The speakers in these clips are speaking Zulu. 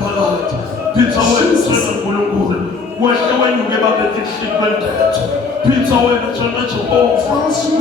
phakathi Peter wena uNkulunkulu wehle wenyuke babethe hlikwenthetho Peter wena Jona Jehova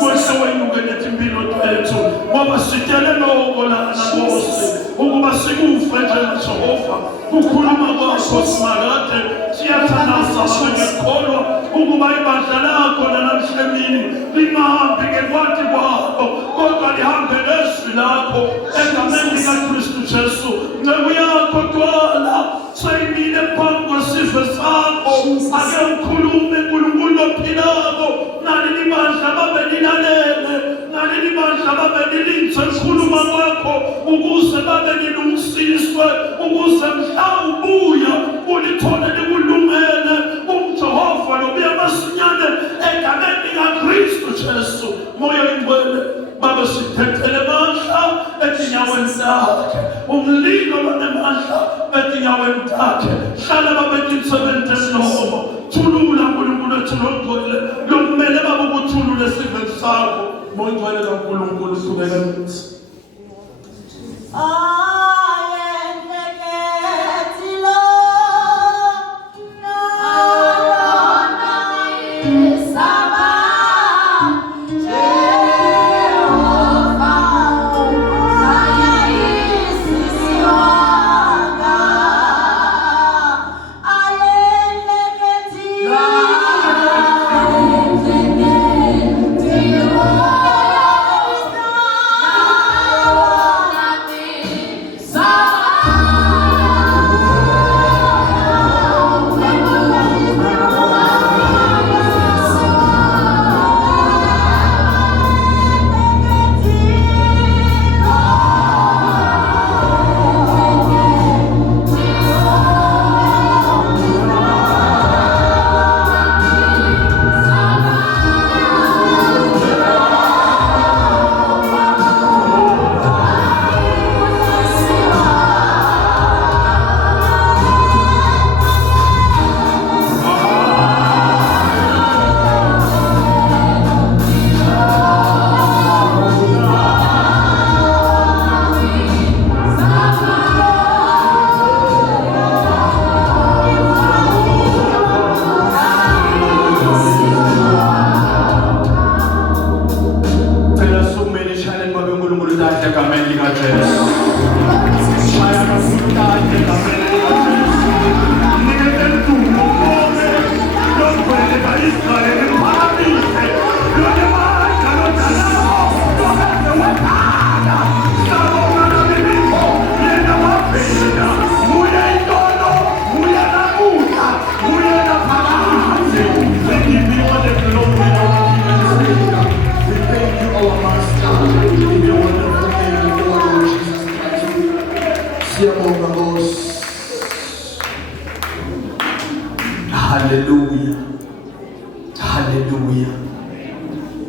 wehle wenyuke netimpilo tethu ngoba sitele lokho lana Nkosi ukuba sikufe nje Jehova ukukhuluma kwakho simakade siyathandaza abangekholwa ukuba ibandla lakho namhlemini lingahambi ngekwathi kwakho kodwa lihambe nezwi lakho egameni likaKristu Jesu nceku yakho twala sayimile phambi kwesifo sakho ake ukhulume uNkulunkulu ophilako naleli bandla babe lilalele naleli bandla babe lilinze ukukhuluma kwakho ukuze babe lilungisiswe ukuze mhla ubuya ulithole likulungele umJehova lobuya masinyane egameni likaKristu Jesu moya ingcwele babe sithethele mandla etinyaweni zakhe umlilo lonemandla etinyaweni zakhe hlala babe tinsebenze nomo thulula uNkulunkulu ethu longcwele lokumele babe ukuthulule isivelo sakho moya ingcwele kaNkulunkulu sibeka nithi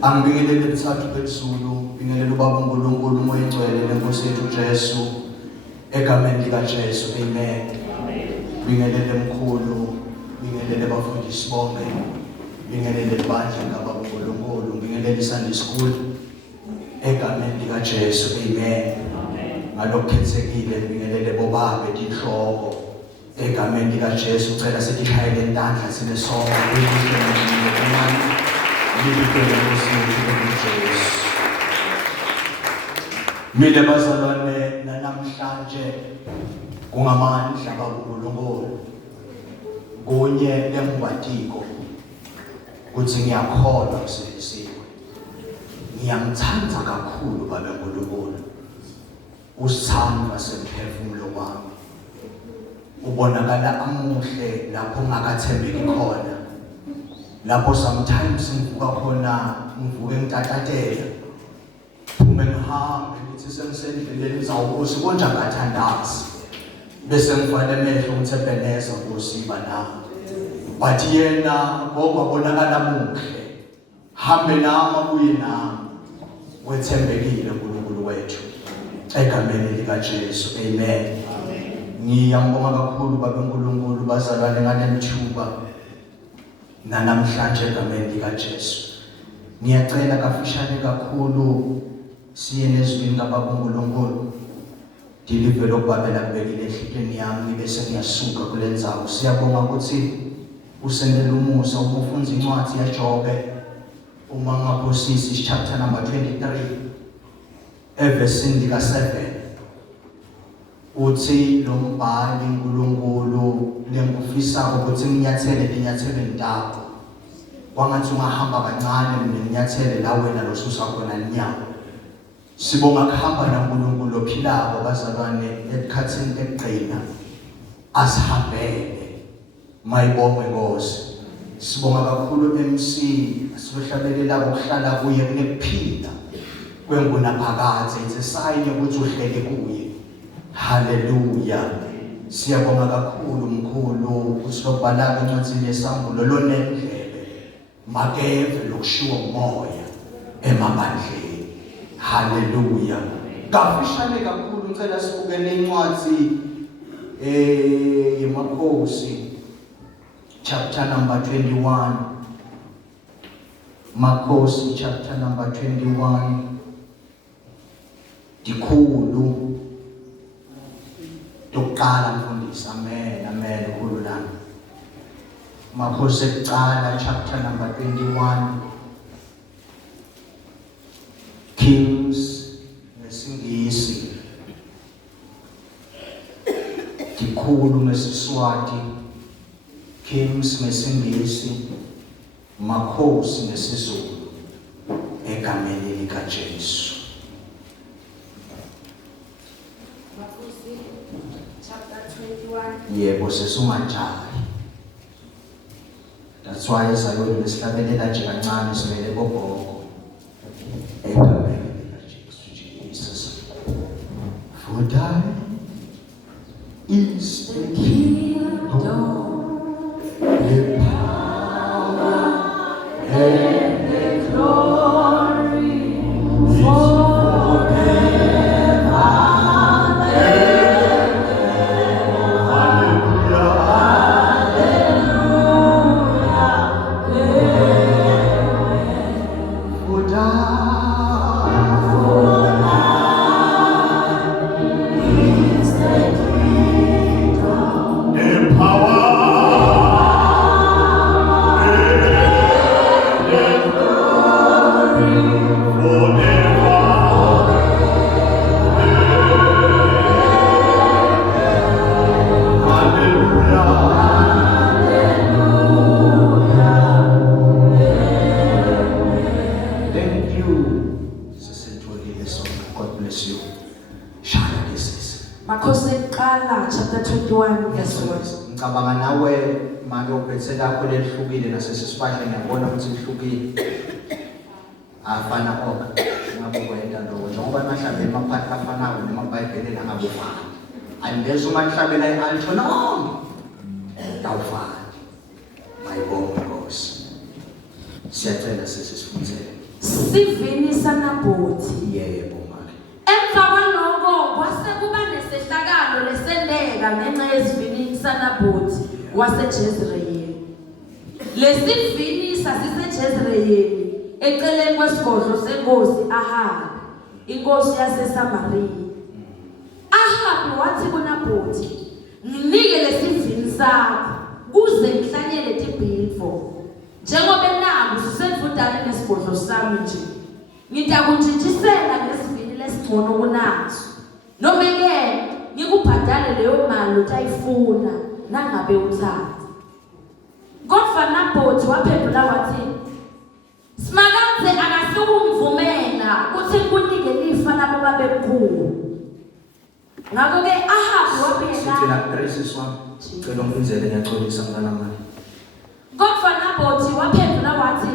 Angibingelele emithathu bezulu, bingelele ubaba uNkulunkulu umoya engcwele nenkosi yethu Jesu egameni likaJesu. Amen. Bingelele mkhulu, bingelele abafundisi bonke, bingelele ibandla kababa uNkulunkulu, bingelele Sunday school egameni likaJesu. Amen. Ngalokukhethekile bingelele bobaba inhloko egameni likaJesu. Ucela sithayele intandla sine sonke Mile bazalwane namhlanje kungamandla kaNkulunkulu kunye lembatiko kuthi ngiyakholwa kuselisiwe ngiyamthanda kakhulu baba uNkulunkulu usithanda semphefumulo wami ubonakala amuhle lapho ngakathembeki khona lapho sometimes ngivuka khona ngivuke ngitatatela uma ngihambe ngithi sengisendleleni ngizawubuza konja ngathandazi bese ngifane emehlo ngithembeleza ngosiba nami but yena ngoba bonakala muhle hambe nami abuye nami wethembekile uNkulunkulu wethu egameni likaJesu. Amen. Ngiyambonga kakhulu baba uNkulunkulu bazalwane ngalemthuba namhlanje egameni likaJesu. Ngiyacela kafishane kakhulu siye nezwini kababa uNkulunkulu deliver lokubabela kubekile ehlitweni yami bese ngiyasuka kulendzawo. Siyabonga ukuthi usendele umusa uma ufunza incwadi yaJobe uma ngaphosisi chapter number 23 verse lika 7 uthi lo mbhali uNkulunkulu lengufisa ukuthi nginyathele lenyathelo ndako kwangathi ungahamba kancane nenyathele la wena losusa khona inyawo. Sibonga kuhamba naNkulunkulu ophilako bazalwane esikhathini ekugcina asihambele mayibonge Nkosi. Sibonga kakhulu MC asihlabelelako ukuhlala kuye kunekuphila kwengunaphakade it's a sign ukuthi uhlele kuye. Hallelujah. Siyabonga kakhulu mkhulu usilobhalaka encwadini yesambulo lonendlebe makeve lokushiwa umoya emabandleni. Hallelujah. Kafishane kakhulu ngicela sibukele incwadi yeMakhosi chapter number 21. Makhosi chapter number 21. Dikhulu tokuqala mfundisi. Amen. Amen. Khulu lami. Makhosi ekuqala chapter number 21. Kings ngesingisi. Dikhulu ngesiswati. Kings ngesingisi. Makhosi ngesizulu. Egameni likaJesu. Yebo sesungajayi. That's why isayoni lesihlabelela nje kancane simele bogogo. Egameni likaJesu Jesus. For thine is the kingdom, the power and the glory forever. Ngicabanga nawe manje uphethe lakho lehlukile nasesisiphandle ngiyabona ukuthi lihlukile. Afana konke ngabe kwenda lokho njengoba amahlabeni amaphathi afanayo nemaBhayibheli angabufana. Unless uma nihlabela ialtar nonke awufani. Mayibonge Nkosi. Siyacela sesifundzele. Sivini sanabhothi. Yebo manje. Emva kwaloko kwase kuba nesehlakalo lesendeka ngenxa yesivini sanabhothi waseJezreeli. Lesivini sasiseJezreeli eceleni kwesigodlo senkosi Ahabi, inkosi yaseSamariya. Ahabi wathi kuNabhothi, "Nginike lesivini sakho kuze ngihlanyele tibhidvo. Njengoba naku sisedvudane nesigodlo sami nje, ngitakuntshitshisela ngesivini lesingcono kunaso. Noma ke ngikubhadale leyo mali utayifuna nangabe uthanda." Kodwa Nabhothi waphendula wathi, "Simakadze akasukungivumela ukuthi ngikunike lifa labo babemkhulu." Ngakho ke Ahabi wabheka sithina graces wami. Cela ungizele ngiyaxolisa mntana mami. Kodwa Nabhothi waphendula wathi,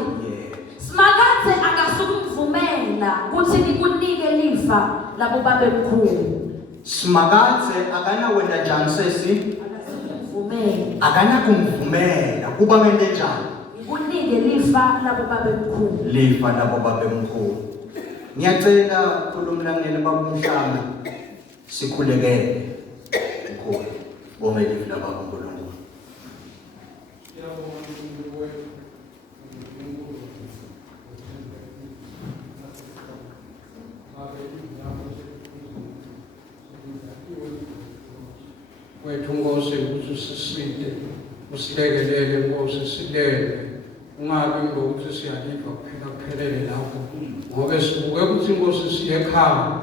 "Simakadze akasukungivumela ukuthi ngikunike lifa labo babemkhulu." Simakadze akanawenda njani sesi? Akasukungivumela. Akanakungivumela kuba ngente njani? Ngikunike lifa labo babemkhulu. Lifa labo babemkhulu. Ngiyacela kulomlangeni babumhlanga sikhulekele mkhulu bonge lifa labo baNkulunkulu. Nkosi ukuthi sisinde usilekelele Nkosi silele ungabi ngokuthi siyaliva kuphelele lapho ngoba sibuke ukuthi Nkosi siyekhaya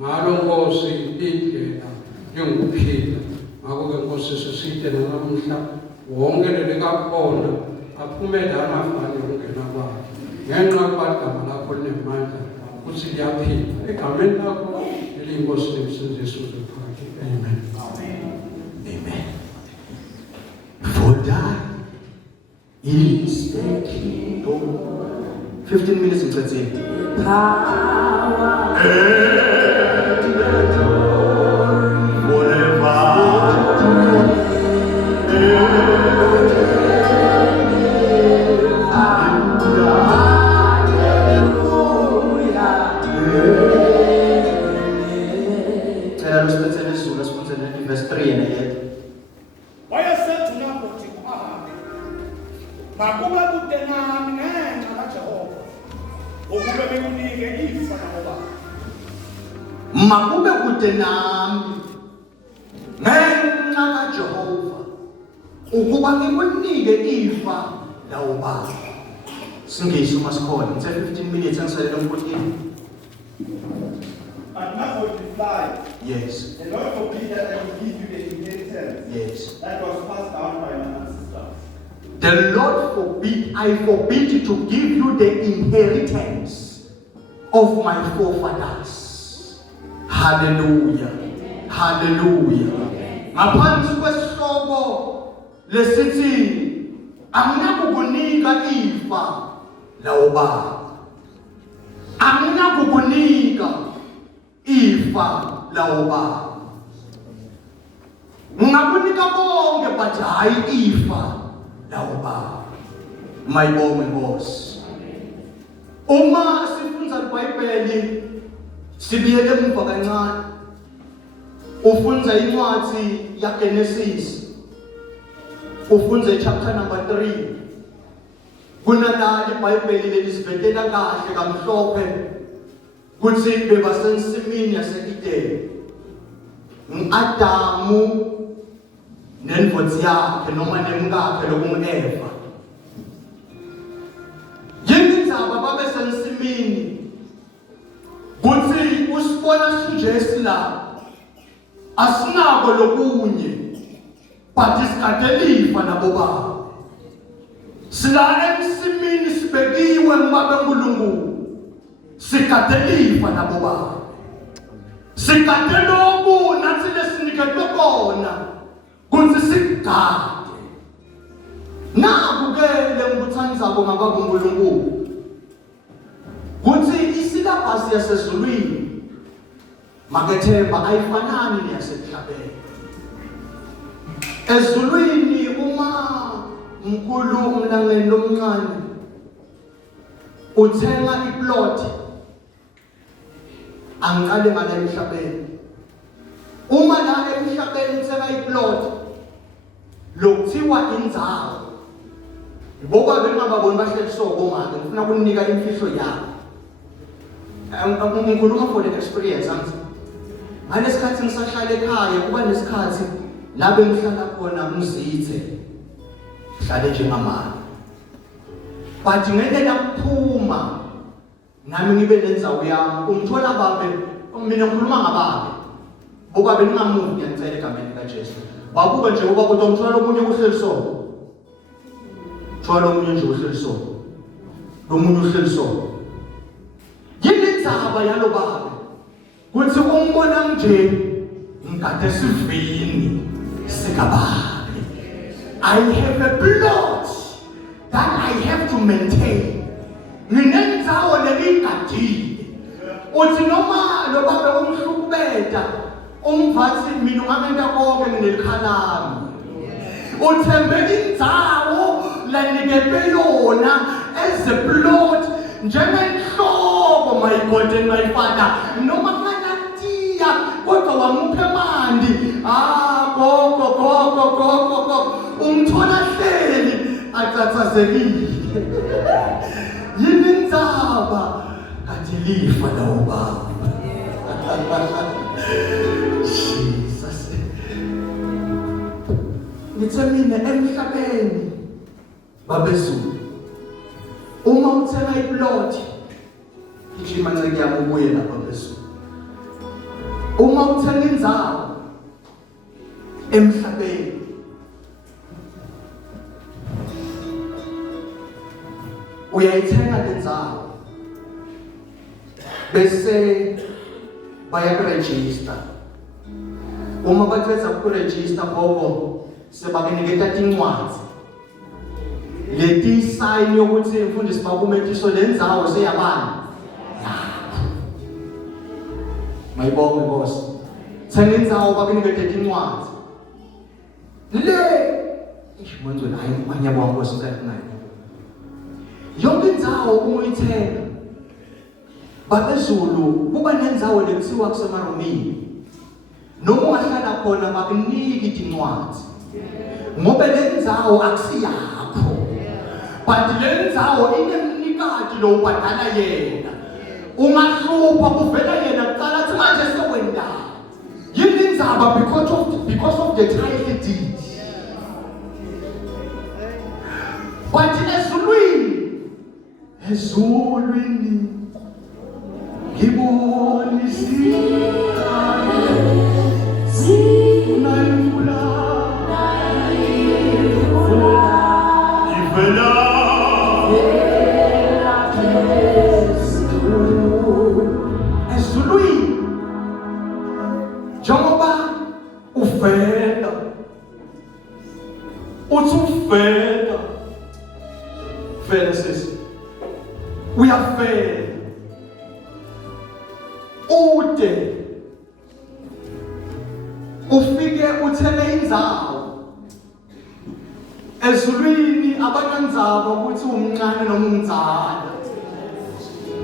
ngalo Nkosi indlela yokuphila ngakho ke Nkosi siside namuhla wonke lelikakhona aphume lana afanye ukungena kwakhe ngenxa kwagama lakho linemandla ukuthi liyaphila egameni lakho eliyinkosi nemsindiso zophakhe. Amen. Amen. For thine is the kingdom. 15 minutes in 20. Power. And the glory forever. Verse 3 and 8. Makube kude nami ngenxa kaJehova ukube bekunike ifa nabobaba. Makube kude nami ngenxa kaJehova ukuba ngikunike ifa lawo baba. Singisho masikhona. It's 15 minutes angisalela 14. But Makhathu replied, Yes. the Lord forbid that I will give you the inheritance Yes. that was passed down by my ancestors. The Lord I forbid to give you the inheritance of my forefathers. Hallelujah. Hallelujah. Ngaphansi kwesihloko lesithi anginakukunika ifa lawo baba. Anginakukunika ifa lawo baba. Ngakunika konke but hayi ifa lawo baba. Mayibonge Nkosi. Uma sifunza iBhayibheli sibiyele emva kancane. Ufunza incwadi yaGenesis. Ufunza chapter number 3. Kunala iBhayibheli lelisivetela kahle kamhlophe kuthi bebasensimini yase-Eden. Adamu nenvodzi yakhe noma nemkakhe lokungu-Eva. Yindzaba babesensimini kuthi usibona sinjesi la asinako lokunye but isikadelifa nabo baba. Sila emsimini sibekiwe mbabe waNkulunkulu sikadelifa nabo baba. Sikadeloku nathi lesiniketwe kona kuthi sigade. Naku ke lengikuthandizako ngakaNkulunkulu kuthi isilabhasi yasezulwini makethemba ayifanani neyasemhlabeni. Ezulwini uma mkhulu umlangeni lomncane uthenga iplot angiqale ngala emhlabeni. Uma la emhlabeni uthenga iplot lokuthiwa indzawo ngoba bengababoni bahlelisobo ngake ngifuna ukunika imfihlo yami. Ngikhuluma for the experience angithi ngalesikhathi ngisahlala ekhaya kuba nesikhathi la bengihlala khona ngizithe hlale njengamanje but ngeke ukuphuma nami ngibe nendzawo yami ungithola babe mina ngikhuluma ngababe ngoba bengingamuvi ngiyacela egameni kaJesu babuka nje ngoba kodwa ngithola omunye uhleliso thola omunye nje uhleliso lomunye uhleliso yini indzaba yalo babe kuthi umbona nje ngikade sivini sikababe. I have a plot that I have to maintain. Nginendzawo leligadile. Uthi noma lo babe umhlukubeta umvathi mina ungamenta konke ngelikhalami. Uthembe indzawo laniketwe yona as a plot njengenhloko my God and my Father noma kanatiya kodwa wamuphe mandi gogo umthola hleli acatsazekile. Yini indzaba kathi lifa lawo baba. Jesus. ngitsemine emhlabeni babezulu uma uthenga iplot igcima nceke yami ubuye lapha bezulu uma uthenga indzawo emhlabeni uyayithenga lendzawo bese bayakuregister uma baqeda ukuregister gogo sebakuniketa tincwadzi leti sign yokuthi mfundisi bakumetiso lendzawo seyabani mayibonge boss thenga indzawo bakuniketa tincwadzi le ishimwenzo hayi manyabo wangu sikhathi yonke indzawo uma uyithenga babezulu kuba nendzawo lekuthiwa kusemaromini noma ungahlala khona bakuniki tincwadzi ngoba le ndzawo akusiyakho but le ndzawo inemnikati lo ubhadala yena ungahlupha kuvela yena kuqala athi manje sekwenda yini indzaba because of the title deed but ezulwini ngibonisika nayifula ivela ezulwini njengoba uvela uthi uvela vela sisi uyafela ude ufike uthele indzawo ezulwini abanyandzaba ukuthi umncane noma umdzala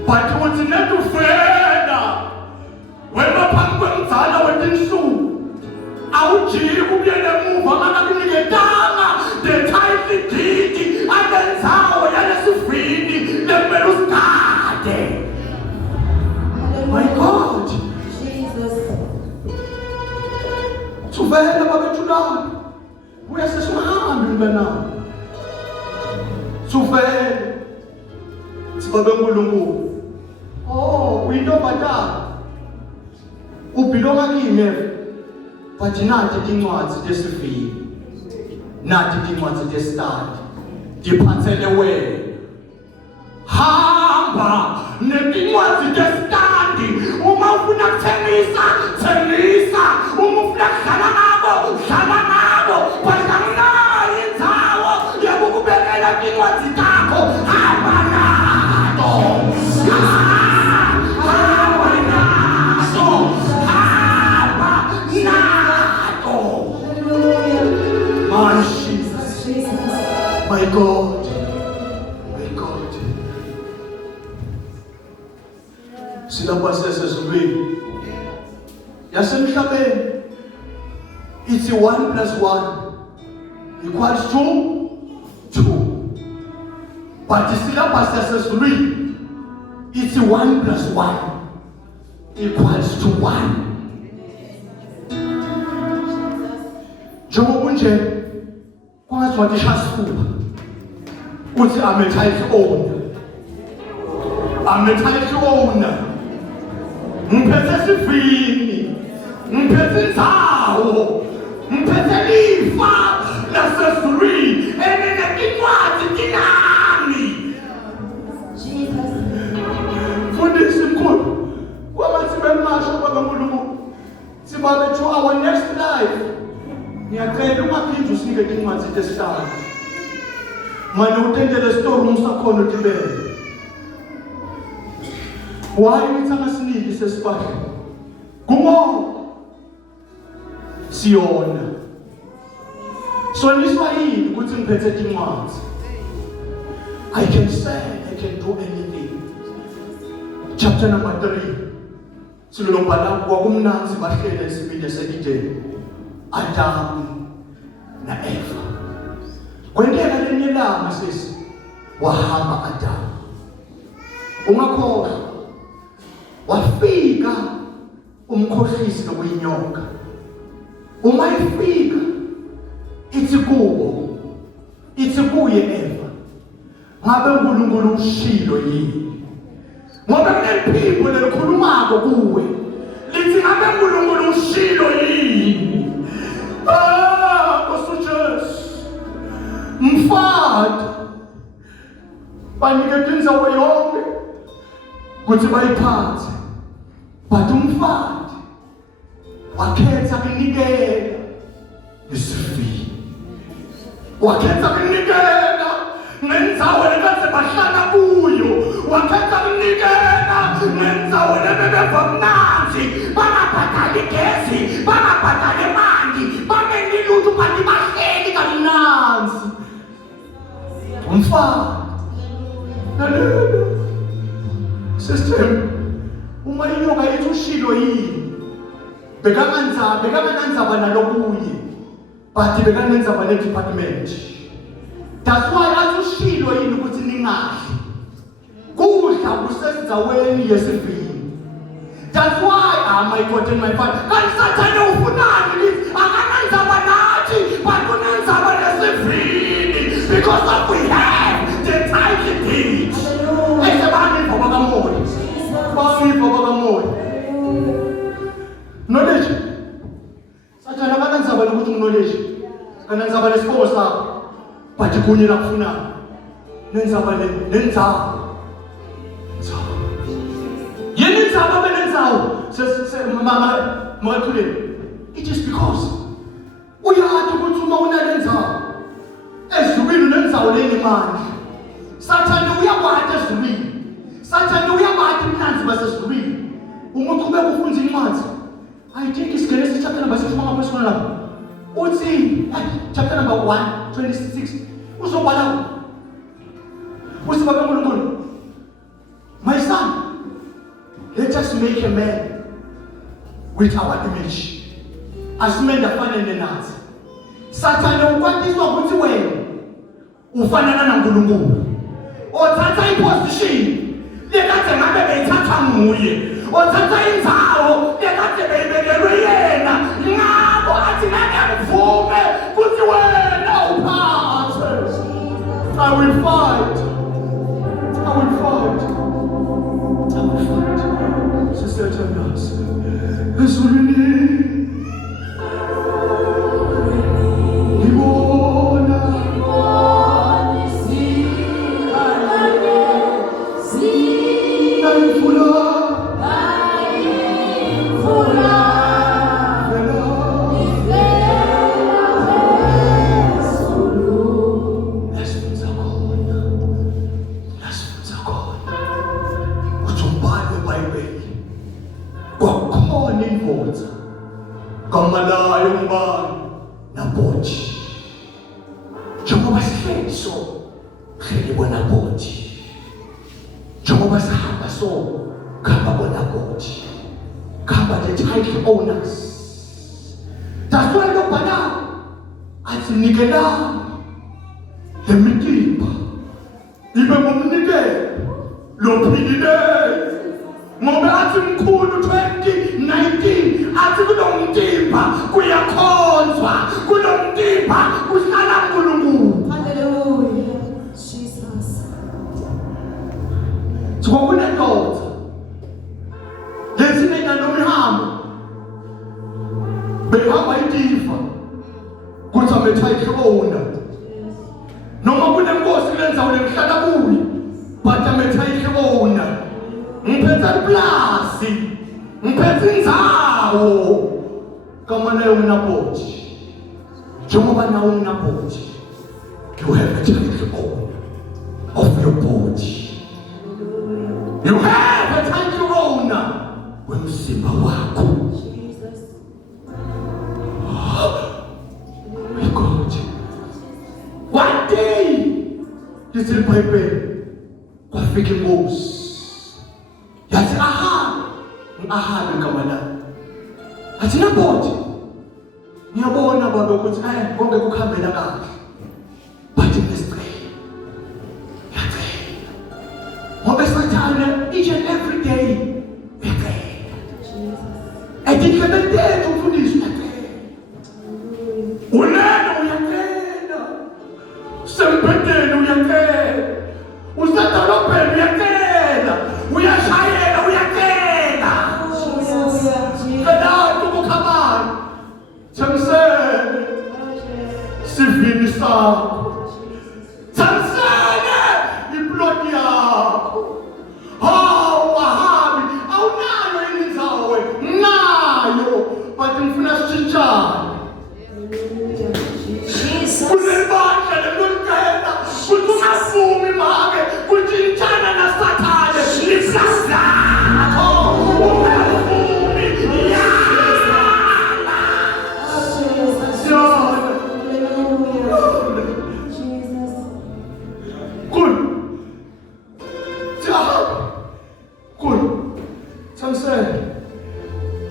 but uthi netufela wena phambi kwemdzala wetinsuku awujiki ubuyele emuva ngakakuniketanga the title deed anendzawo yalesivini lemele usigade. My God, Jesus. Tuvela babethulana. Uyasesihambi mnganami. Tuvela. Sibabe uNkulunkulu. Oh, uyintombazana. Ubhilonga kimi. But nathi tincwadzi tesivini. Nathi tincwadzi tesitandi. Diphathele wena. Hamba netincwadzi tesitandi. Uma ufuna kuthengisa, thengisa. Uma ufuna kudlala nabo, dlala nabo. Kodwa nginayo indzawo yokukubekela tincwadzi takho. Hamba nazo. Hamba nazo. Hamba nazo. My Jesus. My God. Silapha sesezulwini yasemhlabeni ithi 1 + 1 = 2. But silapha sesezulwini ithi 1 + 1 = 1. Njengoba nje kwangathi wathi shasifuba uthi ametitle owner ngiphethe sivini ngiphethe indzawo ngiphethe lifa lasezulwini enenetincwadzi tinami. Mfundisi mkhulu kwamathi bemasho kwaNkulunkulu sibabe to our next life ngiyacela ungaphinde usinike tincwadzi tesithathu manje utendele storeroom sakhona utibele. Why ngithanga siniki sesibasho kumo siyona soniswa yini ukuthi ngiphethe tincwadzi. I can say I can do anything. Chapter number 3 silolobhala kwakumnanzi bahlele isibili esedideni Adam na Eva. Kwendeka lenye langa sisi wahamba Adam ungakhohlwa wafika umkhohlisi nokuyinyoka uma ifika ithi kubo, ithi kuye Eva, ngabe uNkulunkulu ushilo yini? Ngoba kunephimbo lelikhulumako kuwe lithi ngabe uNkulunkulu ushilo yini? Nkosi Jesu, mfati baniketa indzawo yonke ukuthi bayiphathe, but umfati wakhetha kunikela isifini, wakhetha kunikela ngendzawo lekade bahlala kuyo, wakhetha kunikela ngendzawo lebebeva mnanzi, bangabhadali gesi, bangabhadali manzi, bangenilutho kanti bahleli kamnanzi. Umfati system uma inyoka yethi ushilo yini, bekanganzaba nalokuye, but bekanenzaba ne-department. That's why athi ushilo yini ukuthi ningadli kudla kusendzaweni yesivini. That's why my God and my Father, kanti Sathane ufunani lithi akanenzaba nathi but unenzaba nesivini, because of we have the title deed. Esebani baba kamoya knowledge. Sathane akanenzaba nokuthi knowledge, kanenzaba nesipho sakho, but kunye nakufuna nenzaba nenzaba yini nenzaba benenzawo mama makhuleni. It is because uyathi ukuthi uma unalenzaba ezulwini nenzawo lenemandla, Sathane uyakwata ezulwini, Sathane uyakwata mnanzi basezulwini. Umuntu ube kufunza incwadi, I think isiGenesis chapter number 6 mama kwesona lapho uthi chapter number 1:26 uzobhala uthi baba uNkulunkulu, my son, let us make a man with our image, asimende afanele nathi. Sathane ukwatiswa ukuthi wena ufanana naNkulunkulu, othatha iposition lekade ngabe beyithatha nguye, othatha indzawo lekade beyibekelwe yena, ngabo athi ngeke ngivume ukuthi wena uphathe. I will fight. Sisethandaza ezulwini kamalayo umbani naboti, njengoba sihleli so hleli bona boti, njengoba sihamba so khamba bona boti, khamba the title owners. That's why lobhala athi nikelani le mitimba ibe ngumnikelo lophilileyo, ngoba athi mkhulu 2019 athi kulo mtimba kuyakhonzwa, kulo mtimba kuhlala uNkulunkulu. Hallelujah. Jesus. Sokunendoda lesinena nomhambo behamba idiva kuthi ametitle owner, noma kunenkosi lenzawo lengihlala kuyo but ametitle owner. Ngiphethe iplasi, ngiphethe indzawo kamana unaboti, njengoba nawe unaboti, you have a title of your body, you have a title owner wemzimba wakho. My God, one day this is Bible kwafika inkosi yathi ahambe kamana, athi naboti ngiyabona baba ukuthi konke kukhambela kahle, but ngestrength yathi ngoba Sathane each and every day ethi kebethe umfundisi yathi unene uyathi esivandeni sakho. Thansana iploti yakho. Hawu ahambi awunayo indzawo nayo but ngifuna sitshana. Kunebandla lelonkela kuthi ungavumi make kutshintshana nasathane lisazakho ungavumi yala kul Samsele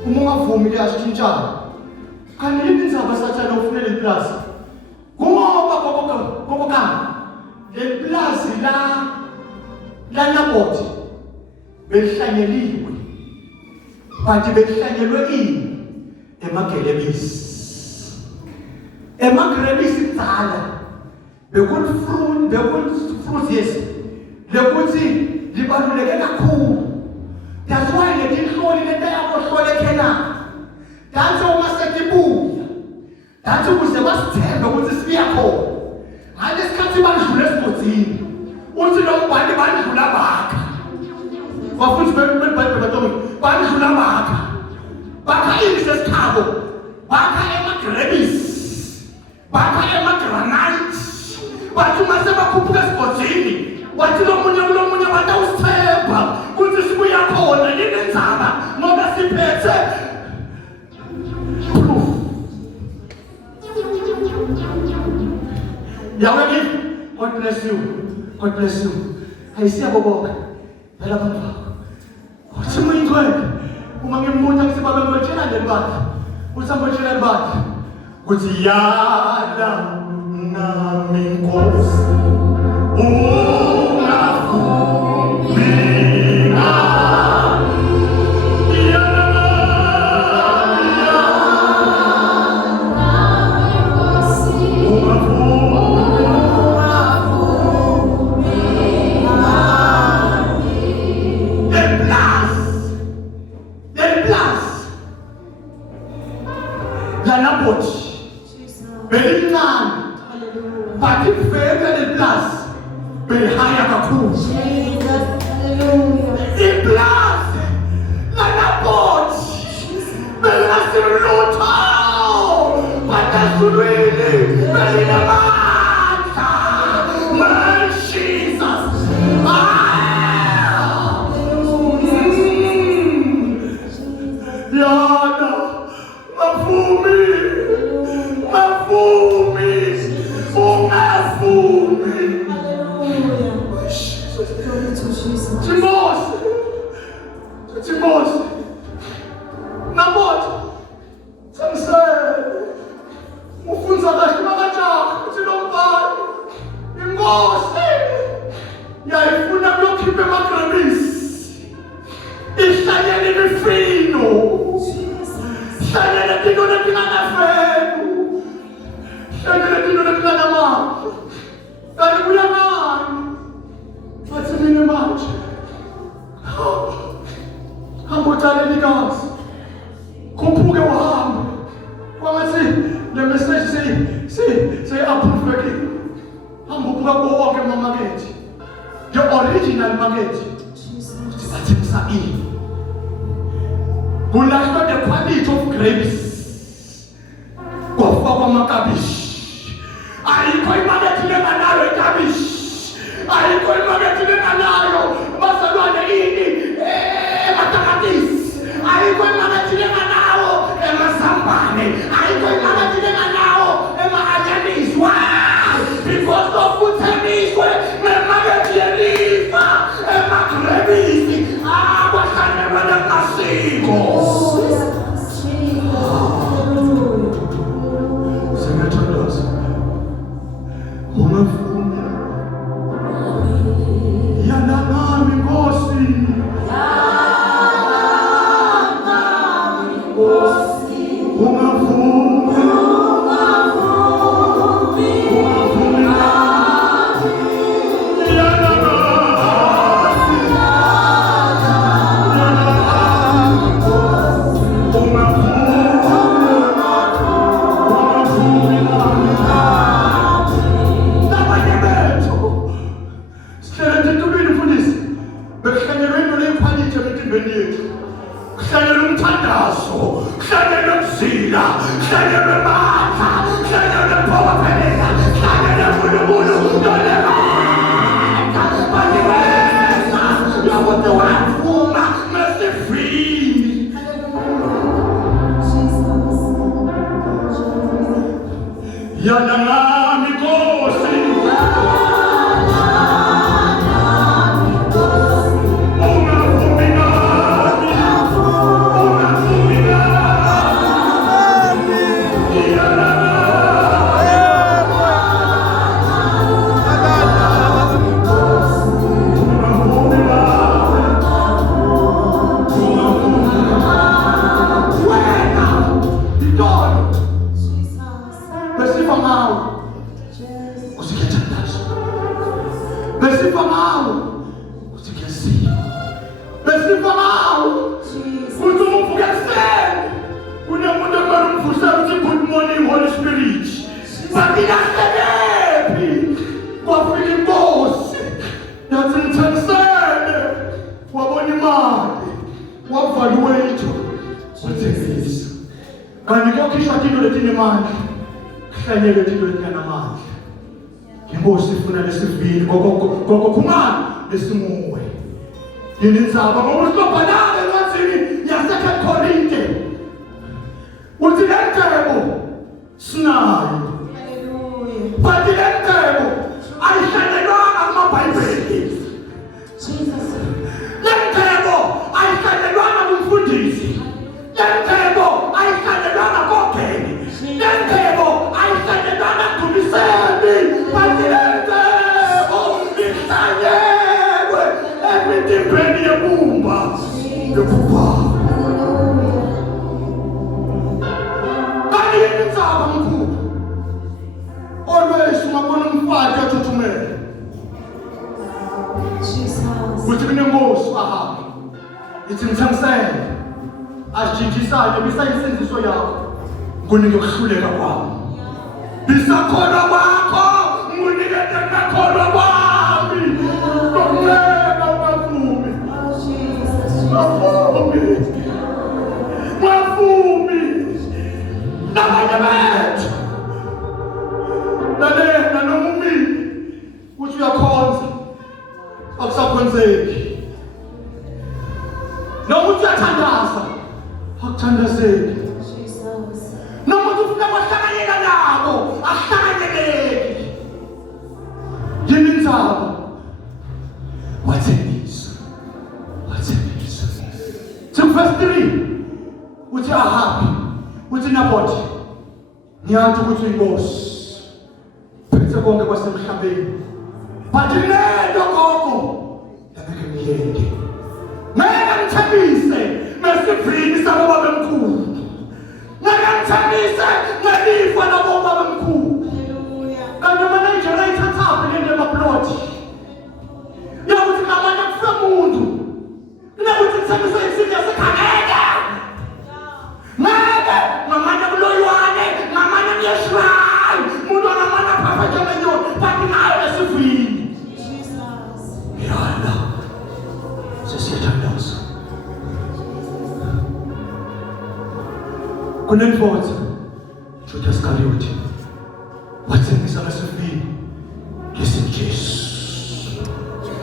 uma ungavumi liyashintshana kanti yini indzaba sathane ufunele iplasi ngoba kokokami le plaza la Nabothi belihlanyeliwe kanti belihlanyelwe emagrebisi kudzala bekul-fruit yes lekuthi libaluleke kakhulu. That's why letinhloli letayakohlola eKenani danse uma setibuya danse ukuze basithembe ukuthi sibuya khona ngalesikhathi bandlula esigodini uthi lo mbhali bandlula bakha wafuthi bebhayibheli bandlula bakha ini sesikhabo bakha emagrebisi bakha emagranite bathi uma sebakhuphuka esigodini wathi lo munye batawusithemba ukuthi sibuya khona yini indzaba ngoba siphethe Yahweh, God bless you. God bless you. Ayisiyabonga. Phela abantu bakho. Uthi muyingcwele. Uma ngimbuza ukuthi baba ngitshela ngebandla. Uthi ngitshela ibandla. Kuthi yala nami Nkosi. Ungavumi But if the plus, be higher kakhulu. In plus, la boat, be la siluta, but that's really, be la mata, man Jesus. Yana, mafumi. Timos, Nabot, Samsele, ufunza kahle makajaha ukuthi lo mbhali inkosi yayifuna ukukhipha emagrebisi ihlanyele imifino hlanyele into letingangafenu hlanyele into letinganamandla kanti kuya ngani bathi mina manje Hambutaleni kazi khuphuke uhambe kwangathi le message say approve hambuka konke emamakethe the original market uthi bathengisa ini kulahlwa the quality of grapes kwafakwa amakabishi ayikho imakethe lenganayo ikabishi ayikho imakethe lenganayo bazalwane ini ayikho imakethe lenganawo emazambane ayikho imakethe lenganawo ema-anyanisi why because of kuthengiswe nemakethe yelifa emagrebisi abahlanyelwa namasiko sengathandaza ungavumi yana nami Nkosi usikhethandazo besifa ngawo usikhethiwe besifa ngawo uthi umvuke ekuseni kunemuntu omkhulu uthi good morning Holy Spirit bakilahlekephi kwafika inkosi yathi ngithengisele wabona imali wavala wethu wathengisa kanti kuyokhishwa into letinemali kuhlanyelwe into letinamandla inkosi ifuna lesivili kokokhumana lesimuwe yini indzaba ngoba usobhalale encwadzini yaseKorinte uthi le ntebo sinayo but le ntebo ayihlanyelwanga kumaBhayibheli le ntebo ayihlanyelwanga kumfundisi le ntebo ayihlanyelwanga kokheni le ntebo ayihlanyelwanga kumiseni but le ntebo ihlanyelwe emitimbeni yebumba kanti yini indzaba mkhulu always ungabona umfati athuthumele kuthi kunenkosi ahamba ithi ngithengisele asijinjisane bisayisinziso yakho ngunike ukuhluleka kwami bisakholwa kwakho ngunike tekakholwa kwami nokungena ungavumi mwavumi nabanye bethu lalela noma umile uthi uyakhonza akusakhonzeki noma uthi uyathandaza akuthandazeki noma uthi ufuna kwahlanganyela nabo akuhlanganyeleki yini indzaba wathembisa verse 3 uthi ahambe uthi Nabothi ngiyathi ukuthi inkosi phethe konke kwasemhlabeni but lento gogo ngeke ngiyeke ngeke ngithembise ngesivini sababa bemkhulu ngeke ngithembise ngelifa lababa bemkhulu kanti manager ayithatha le nto maploti yakuthi ngamanye kufe umuntu kunokuthi ngithembise isimo yasekhangeke ngeke ngamanye kuloywane ngamanye kuyeshwayo umuntu angamanye aphatha njengenyoni but ngayo esivini yana sesiyathandaza kunenfotha Judas Iscariot wathembisa ngesivini ngesinjesu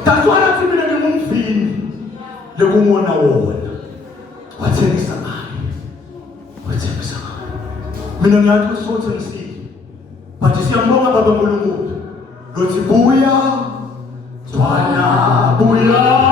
tatwana athi mina ngingumvini lekungona wona wathembisa ngayo mina ngiyathi ukuthi sothengisile but siyambonga baba uNkulunkulu lothi buya Twana buya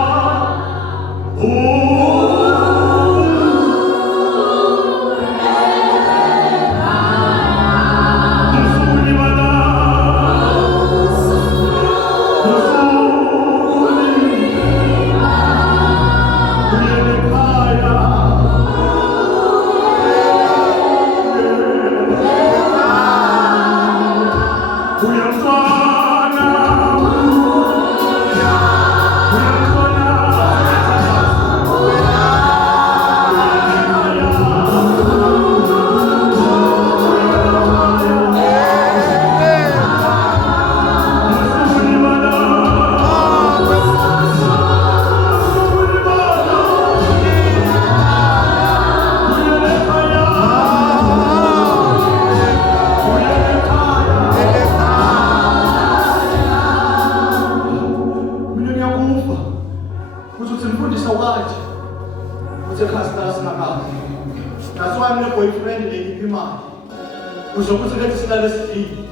uzokuthi lethi silale sidini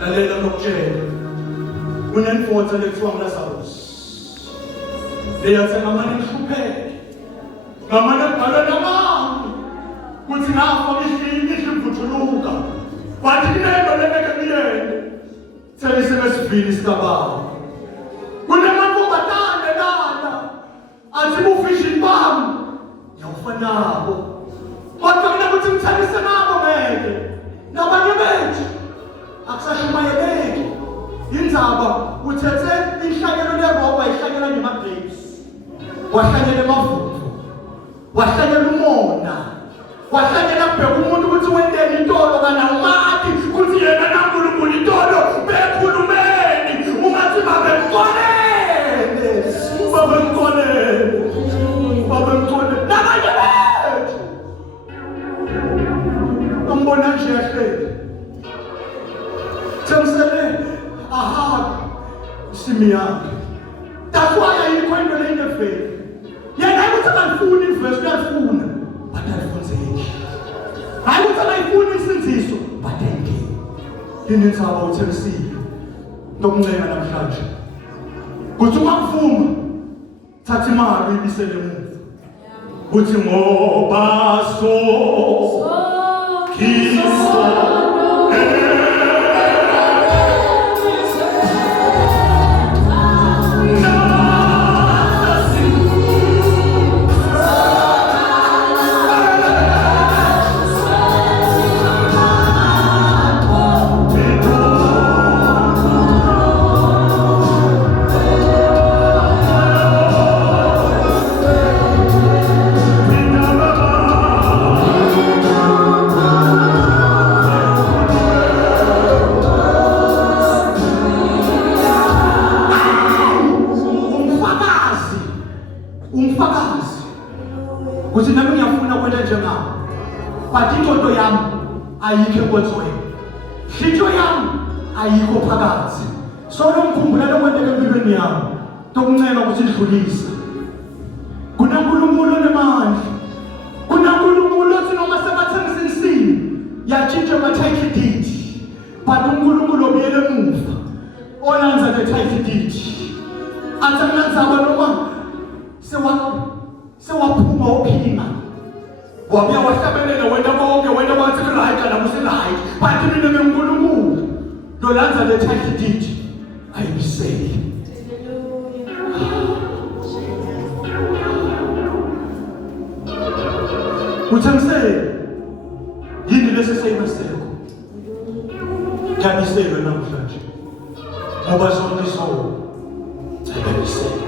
lalela lokutshela kunenfotha lekuthiwa nguLazarus leyathi ngamanye ngihlupheke ngamanye kubhalwe namami kuthi ngafa ngivuthuluka wathi kunento lebeke kuyena selisebesivini sikababa kunemantombazane lana athi bufishini bami ngiyawufa nabo kodwa mina kuthi ngithembise nabo ngeke nabanye bethu akusashumayeleki indzaba uthethe ihlanyelo leroba ihlanyela ngema-grapes wahlanyela emavumvu wahlanyela umona wahlanyela kubheka umuntu ukuthi wendeni intolo kanawumati kuthi yena naNkulunkulu intolo bekhulumeni ungathi babemkonele nabanye bethu ambona nje yahleli Temsele ahabi isimi yakhe that's why ayikho into leyinefeli yena ukuthi akalifuni ivesi uyalifuna but alifunzeki hayi ukuthi akayifuni isinziso but ayingeni yini indzaba uthembisile ntokuncenga namhlanje kuthi ungakuvuma thatha imali uyibisele emuva uthi ngoba kiswa kuthi nami ngiyafuna kwenta njengami but intoto yami ayikho enkonzweni hlintsho yami ayikho phakathi so ngikhumbula lokwenteka empilweni yami tokuncenga ukuthi idlulisa kunaNkulunkulu onemandla kunaNkulunkulu othi noma sebathengisa insini yatshintsha ama-title deed but uNkulunkulu obuyele emuva olanza the title deed athi akunandzaba noma sewaphuma ophinga wabuya wahlabelela wena konke wena wathi right kana musilight but mina ngiNkulunkulu lolanza le title deed ayibisele uthengisele yini leseseyimeseko ngiyabisele namhlanje ngoba sonke isona ayibisele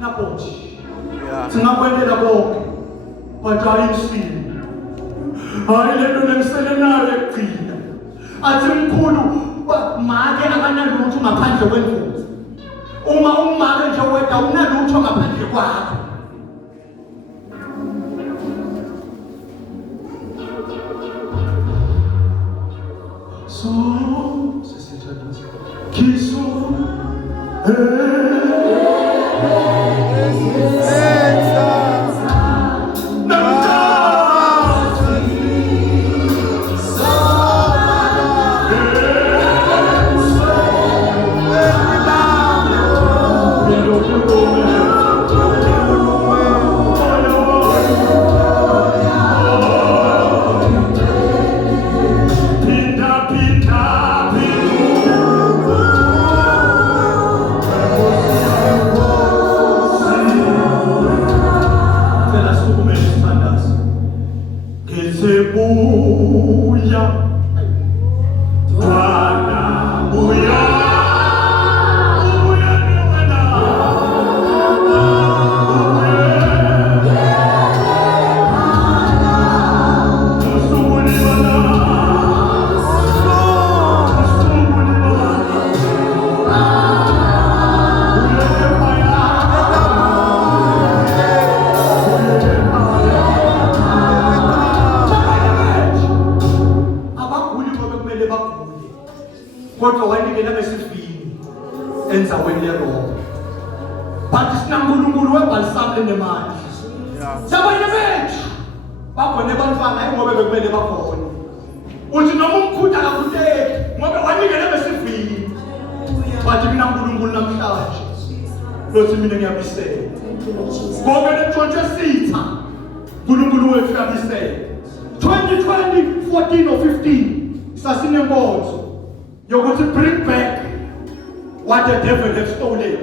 Napochi. Singakwendela bonke. But ayisini. Hayi lento nemsele nayo ekugcina. Athi mkhulu make akanalutho ngaphandle kwendlovu. Uma umake nje wedwa unalutho ngaphandle kwakho. So, sesithatha. Kiso. Lothi mina ngiyabisela. Ngoba le-20 sitha uNkulunkulu wethu uyabisela. 2020, 14 or 15 sasinembozo yokuthi bring back what the devil has stolen.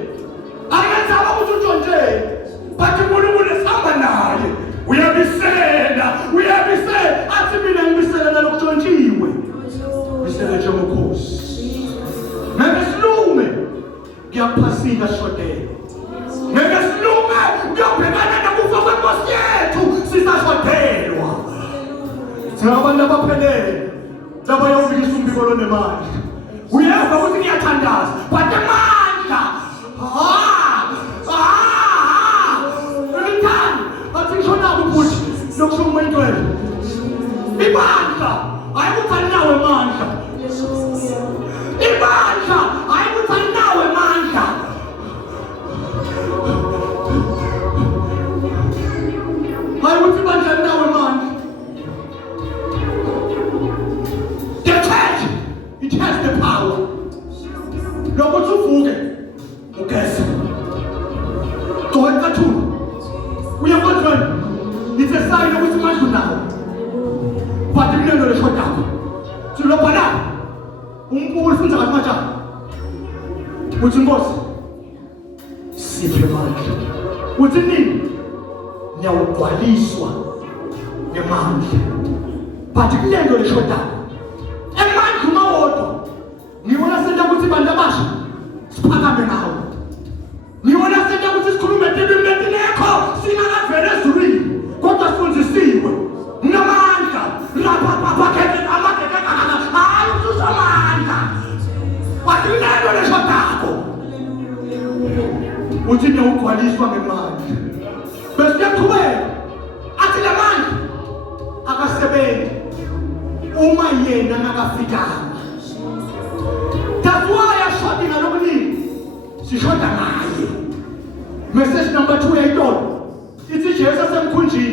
Ayenzaba ukuthi untshontshe. But uNkulunkulu esihamba naye. Uyabisela. Athi mina ngibisela nalokuntshontsha phasika shodela. Ngeke silume kuyobhekana nokufa kwenkosi yethu sisashodelwa. Singabantu abaphelele laba yawubikisa umbiko lonemali. Uyezwa ukuthi ngiyathandaza but amandla athi ngisho nabo ukuthi lokusho umuntu wena ibandla ayikuthi alinawo amandla ibandla ayikuthi alinawo amandla ayikuthi ibandla alinawo amandla. The church, it has the power lokuthi uvuke ugese kathula uyakwazi it's a sign ukuthi manje unawo but kunento leshodako silobhala uNkulunkulu ufunza kathi manje uthi Nkosi siphe manje uthi nini niyawugcwaliswa ngemandla but kunento leshodako emandla umawodwa ngibona senta ukuthi bantu abasha siphakame ngawo ngibona senta ukuthi sikhulume empilweni letinekho singakavele ezulwini kodwa sifundzisiwe nginamandla lapha bakhethe amageke hayi ususamandla wathi kunento leshodako uthi niyawugcwaliswa ngemandla bese kuyaqhubeka athi la mandla akasebenzi uma yena nakafikanga. That's why I'm shouting along. She shot a eye. Message number 2 it's Jesus and Kunji.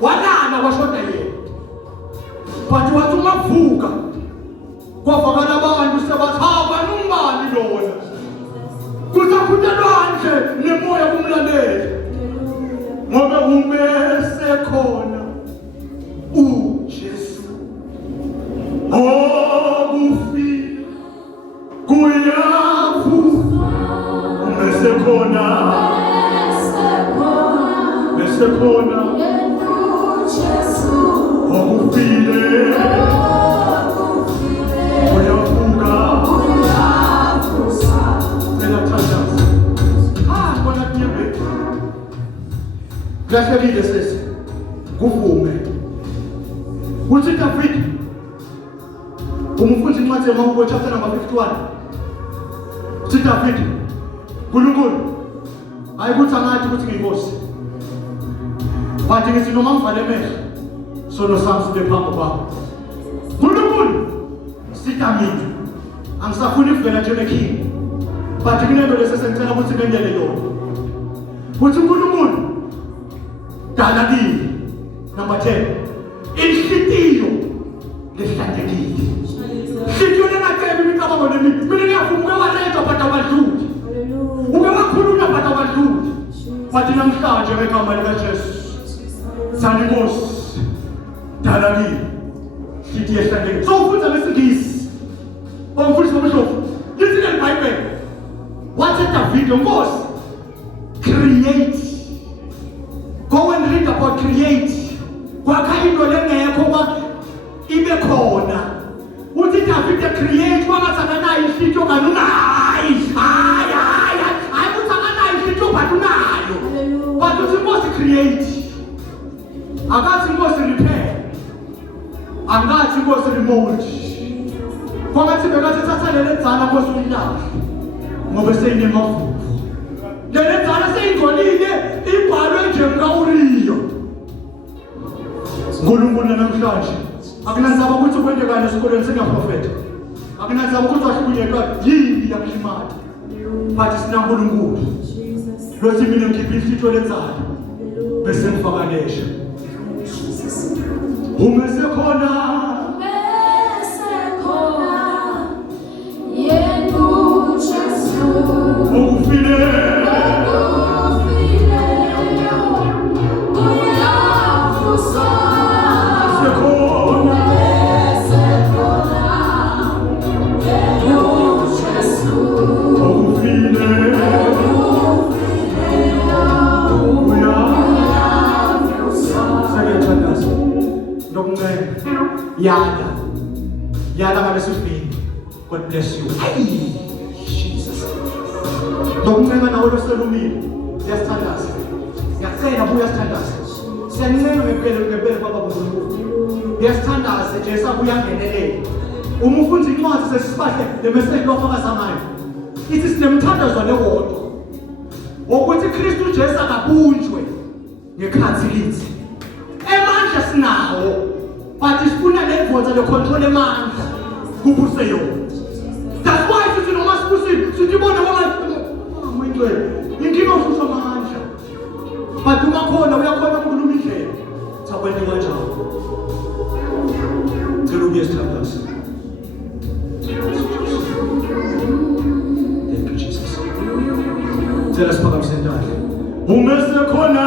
One was shot a year. But you want to make Fuga. Wafagana and Mr. Batava, no man, Lord. Kuta Kutananje, Nemoya Umlane. Mother Ume Sekona. Jesus. Oh, Buffy. Kuyafu. Mesekona. Mesekona. Okufile. Kuyafuka. Elathanda. Kona kuyebe. Glahlekile sesi. Kuvume. Uthi David. Umfundi incwadi yaMahubo chapter number 51. Uthi David. KaNkulunkulu ayikuthi angathi ukuthi ngiyinkosi bathi ngithi noma ngivale emehlo sono sami sibe phambi kwakho KaNkulunkulu sikamini angisafuni ukuvela njengeking bathi kunento lesesengicela ukuthi bendele yona uthi KaNkulunkulu dala kimi number 10 inhlitiyo lehlantekile inhlitiyo lengacebi imicabango lemibi mina ngiyafuna ukwaletha but abadluli Ukakhulula abantu abadluli bathi namhlanje ngegama lika Jesu sani Nkosi dala kimi sithi yehlangene so ufunda lesingisi umfundisi womhlobo lithi leBhayibheli wathi David Nkosi create go and read about create kwakha into lengekho kwa ibe khona uthi David create wangathana nayo inhlitiyo kanunayi but you must create. Akathi must repair. Angathi must remold. Kwathi bekathi thatha lele dzana must uyilapha. Ngoba seyinemavuvu. Lele dzana seyingcolile ibhalwe nje ngawuriyo. Nkulunkulu namhlanje akunanzaba ukuthi kwendekana esikoleni singaprofeta. Akunanzaba ukuthi wahlukunyelwa yini yakulimali. But sina Nkulunkulu. Lothi mina ngikhipha inhlitho lenzalo bese ngifakalesha umesekhona yenu Jesu ukufile uyafusa sekhona yenu Jesu ukufile Yada ngalesifini. God bless you. Hey, Jesus. Dokumema na wolo selumile. Yasithandaza. Ngiyacela buya sithandaza. Siyancela ngempela baba uNkulunkulu. Yasithandaza Jesu abuya ngenelele. Uma ufunda incwadi sesibahle lemessage lofaka samayo. Ithi sinemthandazo lewodwa. Ukuthi Kristu Jesu akabunjwe ngekhathi lithi. Emandla sinawo. But sifuna levotha le control emandla kubuse yona. That's why sithi noma sibusile sithi bona ngingcwele. Inkinga ufuthi amandla. But uma khona uyakhona ukukhuluma indlela. Thakwende kanjalo. Cela ubuye sithandaza. Thank you Jesus. Tell us about sentence. Umesekhona.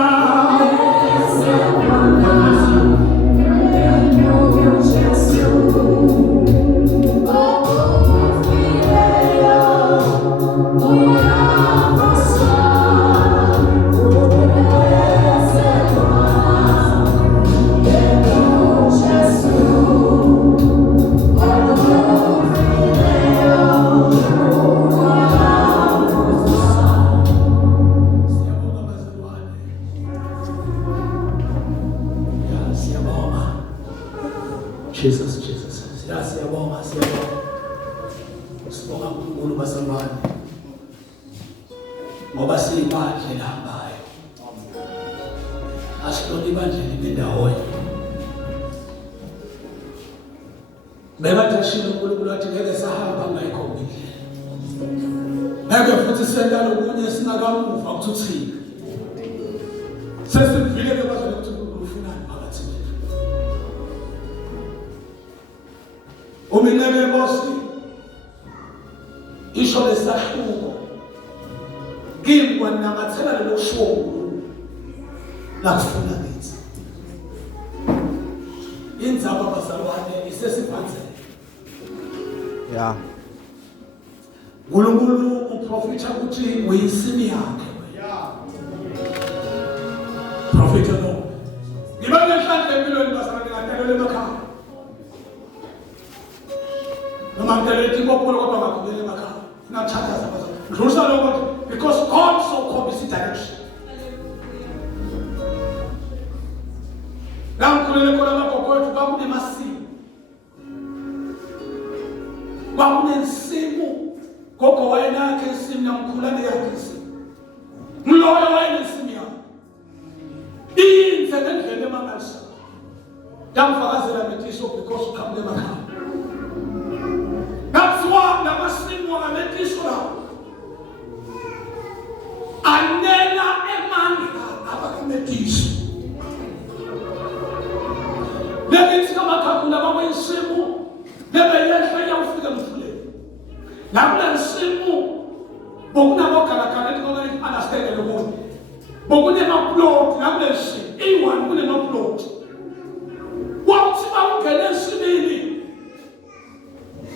Jesus. Siyabonga. Sibonga uNkulunkulu basalwane. Ngoba siyibandla ehambayo. Asilona ibandla libendawonye. Bebathashile uNkulunkulu wathi ngeke sahamba ngayikho indlela. Ngeke futhi sendala okunye singakamuva ukuthuthika. Sesivile bebazo ukuthi uNkulunkulu ufunani phakathi kwethu. Uminqebe Nkosi isho lesahluko kimi kwanamathela lokushiwo uNkulunkulu lakufuna kithi indzaba bazalwane isesiphanzele Yeah. uNkulunkulu uprofitha ukuthi uyisimi yakhe profitha lo ngibane enhlanhla empilweni bazalwane ngadalelwe emakhaya noma ngalethi kopolo kodwa ngakubele emakhaya ngachakaza bazalwane ngidlulisa lokho because God so called this direction ngamkhulele khona abagogo kwakunemasimu kwakunensimu gogo wayenakhe isimu namkhulane yakhe isimu mloyo wayenesimu yakhe inze ngendlela emangalisa damfakazela metiso because uqhamuke emakhaya nakuziwa namasimu akametiso lawo anela emandla abakametiso lekithi kaMakhathu bakwensimu nebeyehla ufika emfuleni nakule nsimu bokunabogala ethi understand lokho bokunemaplot nakule nsimu i1 kunemaplot wathi bawungena ensimini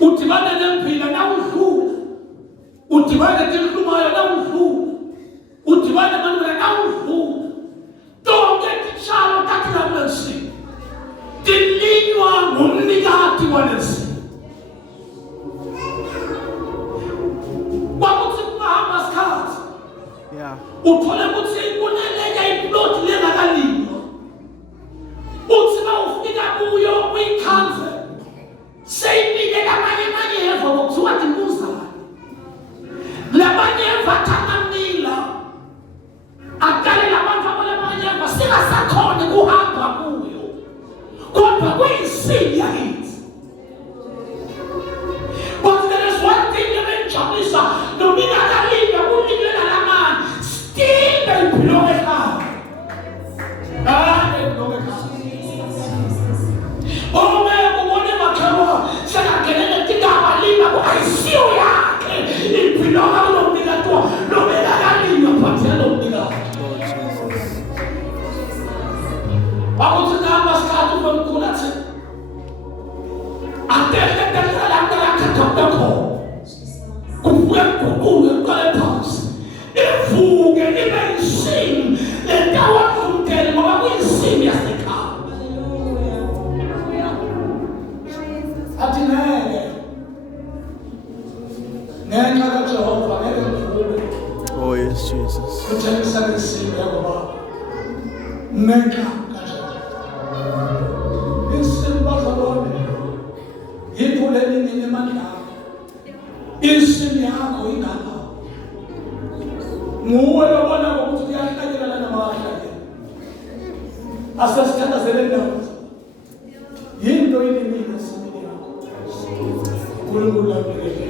udibane nemphila nawudlula udibane nemhlumayo nawudlula udibane manula nawudlula tonke titshalo tathi nakule nsimu dilinywa ngumnikati walesi wakuthi kuhamba sikhathi uthole ukuthi kuneleke iplot lengakalinywa uthi bawufika kuyo uyikhanze seyibike lamanye yeva bokuthiwa timbuzane lamanye yeva thangamila akale labantu abalamanye yeva singasakhona kuhamba kuyo kodwa kuyisini yakithi. But there is one thing ebenjabulisa nomina akalinda kulilela lamani still beyiphiloke ekhaya beyiphiloke ekhaya ome kubone makhelwa sekangenele tigaba linga ku-ICU yakhe iphiloka kulomnikatwa nomina akalinda phathela lomnikatwa wakuthi ngihamba sikhathi uNkulunkulu athi atetetelela lakho kuvuke kuquke uqale phansi ivuke ibe yisimo lentawa kumkele ngoba kuyisimo yasekhaya athi ngeke ngenxa kaJehova ngeke ngivuke Yes, Jesus. Utshengisa lesimo yakoba Ngenca kanjalo. Isimo bazalwane yipho leningi emandla akho. Isimo yakho ingaka. Nguwe lobona ukuthi uyahlanyela namahlanyela. Asasithandazele ndawo. Yinto iningi esimini yakho. uNkulunkulu amkeleke.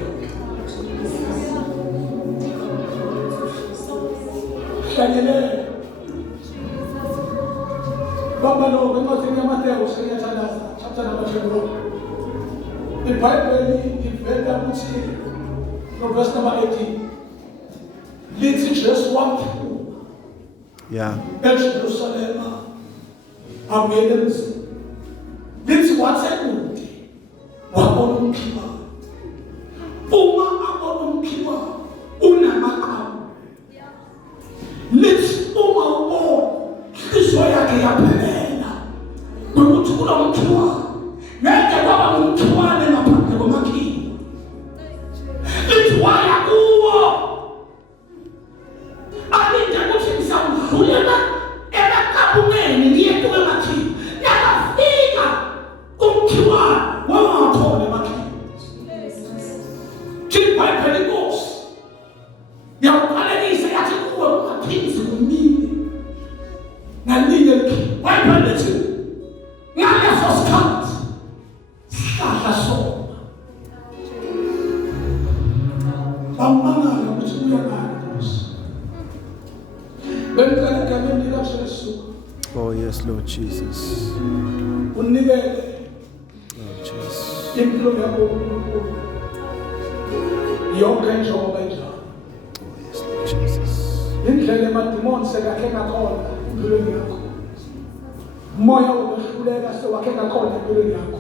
Hlanyele. Baba lo encwadini yaMateyu siyathandaza chapter number 2. iBhayibheli ivela ukuthi no verse number 18. Lithi Jesu wamphuma. Yeah. eJerusalema abuyele emzini. Lithi wathe kude wabona umkhiwa. Uma abona umkhiwa unamaqhawe. Lithi uma ubona inhliziyo yakhe yaphelela ukuthi kulo mkhiwa ngeke kwaba ngumkhiwane ngaphandle komakhiwa. Lithi waya kuwo alinde ukuthi ngizawudlulela emakabungeni ngiye kuwe makhiwa. Yakafika umkhiwa wawathole makhiwa. iBhayibheli inkosi yawuqalekisa yathi kuwe ungaphinzi kumile ngalinye likhiwa. iBhayibheli lithi ngaleso sikhathi sihlahla soma. Bamangala ukuthi uyangani Nkosi. Bengicela egameni likaJesu Oh, yes, Lord Jesus. unikele Lord Jesus. impilo yakho uNkulunkulu yonke njengoba injalo. Oh, yes, Lord Jesus. Indlela emadimoni sekakhe ngakhona empilweni yakho. Moya wokuhluleka sewakhe ngakhona empilweni yakho.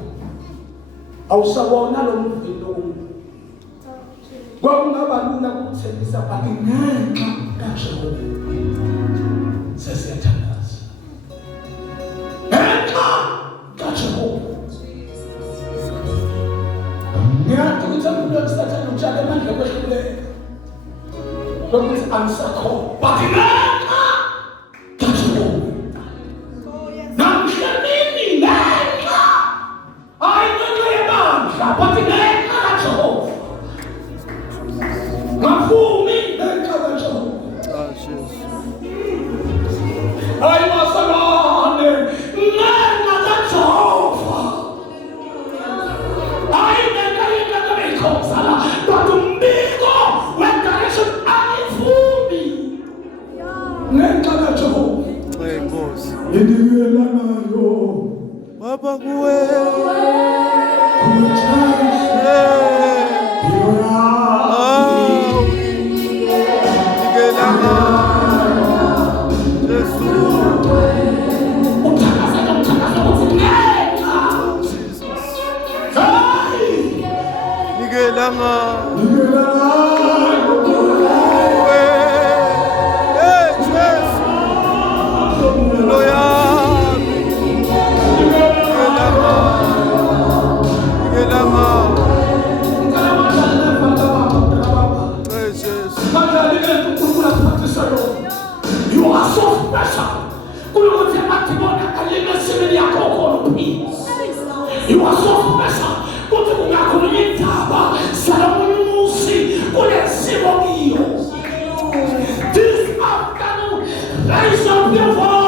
Awusabona lo mvilo kulo. Kwakungaba lula ukuthembisa bathi ngenxa kaJehova. Sesiyathandaza. Ngenxa kaJehova. Ngiyathi ukuthi umuntu osathanda utshale amandla kwehluleka. Lokuthi angisakhona. Bathi ngenxa kaJehova. Namhlanini ngenxa. Hayi ngenxa yamandla, bathi ngenxa kaJehova. Ngafuni ngenxa kaJehova. Oh, Jesus. Hayi masalane ngenxa kaJehova. Hayi ngenxa yento eyikhosala, but umbiko we-direction angifuni. Ngenxa kaJehova. Hey, boss. Indikela ngayo. Baba kuwe. Oh. Nikelanga. Jesu. Nikelanga. Kuwe. Hey, Jesu. Hallelujah. You are so special. You are so special. This afternoon, raise up your voice.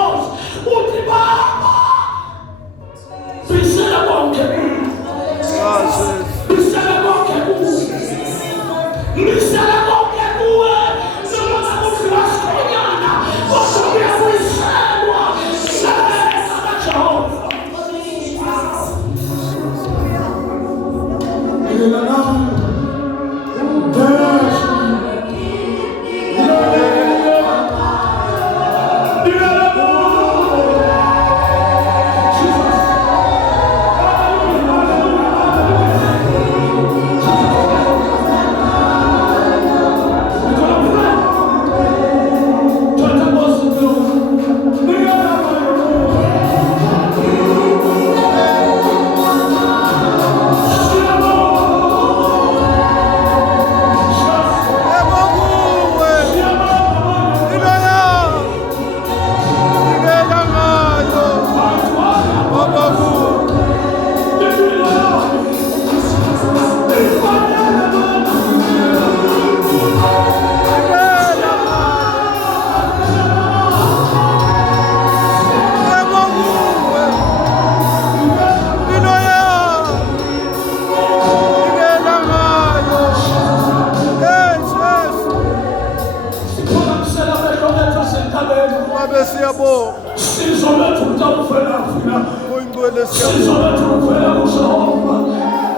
Oyingcwele siyabonga. Sizo lethu litawufela fina. Oyingcwele Sizo siyabonga. lethu uvela kuJehova.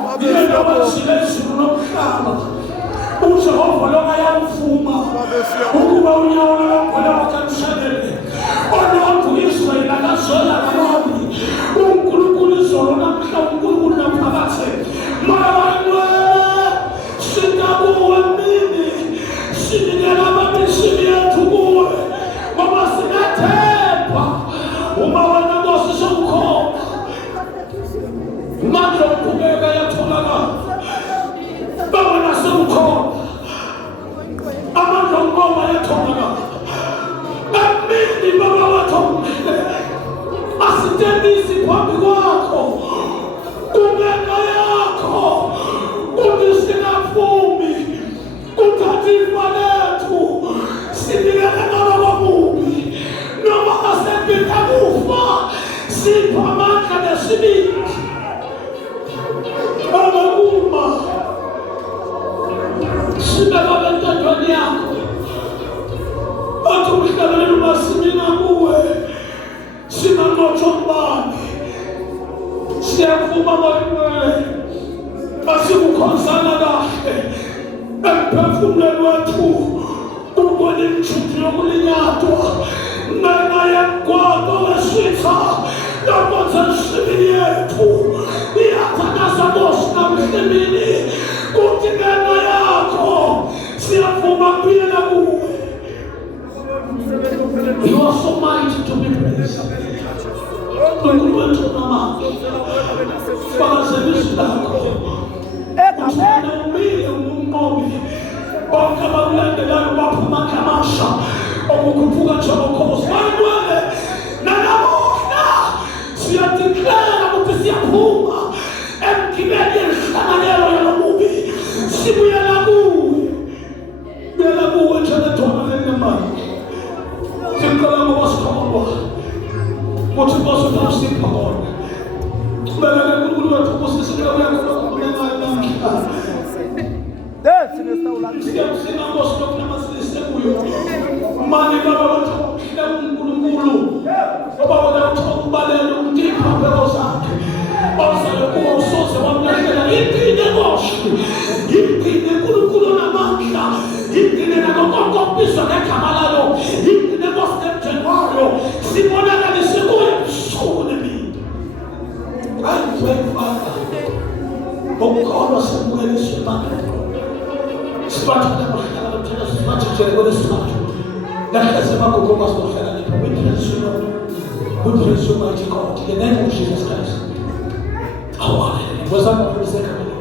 Babe Yena siyabonga. washila izulu nomhlaba. uJehova lo ayamvuma Babe siyabonga. ukuba unyawo lwakho lwakamshanele. Olwakho Israyeli akazola nabami. uNkulunkulu izolo namhla uNkulunkulu naphakathe. Mayiwe sinakuwe mini. Sinikela amabishini yethu kuwe. Ngoba sinathemba uma wena Nkosi sewukhona. Manje uqhubeka yatholakala. Bawena sewukhona. Amandla onqoba yatholakala. Amini baba wathomile. Asitendisi phambi kwakho. Kungenxa yakho. Kuthi singavumi. Kuthatha ifa lethu. Sinikele ngaba kwakubi. Noma asebika kufa. Sipha amandla nesibindi. Uma sibeka bentandweni yakho athi umhlabelelo masimina kuwe sinanqotshwa ngubani siyavuma mayiwe masikukhonzana kahle emphefumulweni wethu ukubona imitshuthi yokulinyatwa ngenxa yemgwaqo wesitha yakonza esibini yethu iyathandaza Nkosi namhlemini kuthi ngenxa yakho siyavuma kuphila kuwe. You are so mighty to be praised. uNkulunkulu wethu namandla fakazela izwi lakho uthanda umile umnqobi bonke abakulandelayo baphuma ngamasha okukhuphuka njengokhozi mayiwe nanamuhla siyadeclare ukuthi siyaphuma emgibeni yenhlanganelo yalomubi sibuyela kuwe njengethola lenemali sicela ngoba sikholwa ukuthi Nkosi usipha kona qhubekele uNkulunkulu wethu kusisike uyakhona kunengayo namhla siyamsinga Nkosi lokunamasise kuyo mani baba wethu uNkulunkulu ngoba wena uthola ukubalela ukuthi iphambeko zakhe ozayo kuwo usoze wamlahlela impinde Nkosi impinde uNkulunkulu namandla impinde nakokokubizwa ngegama lalo impinde Nkosi nemtheni wayo sibonakalise kuye busuku nemini ayifaka ngokukholwa simukele isibane sibathanda bahlala thina sibathele kwesithathu nahleze magugu bazohlala lapha we praise you mighty God in the name of Jesus Christ. Hallelujah. Was that what you said?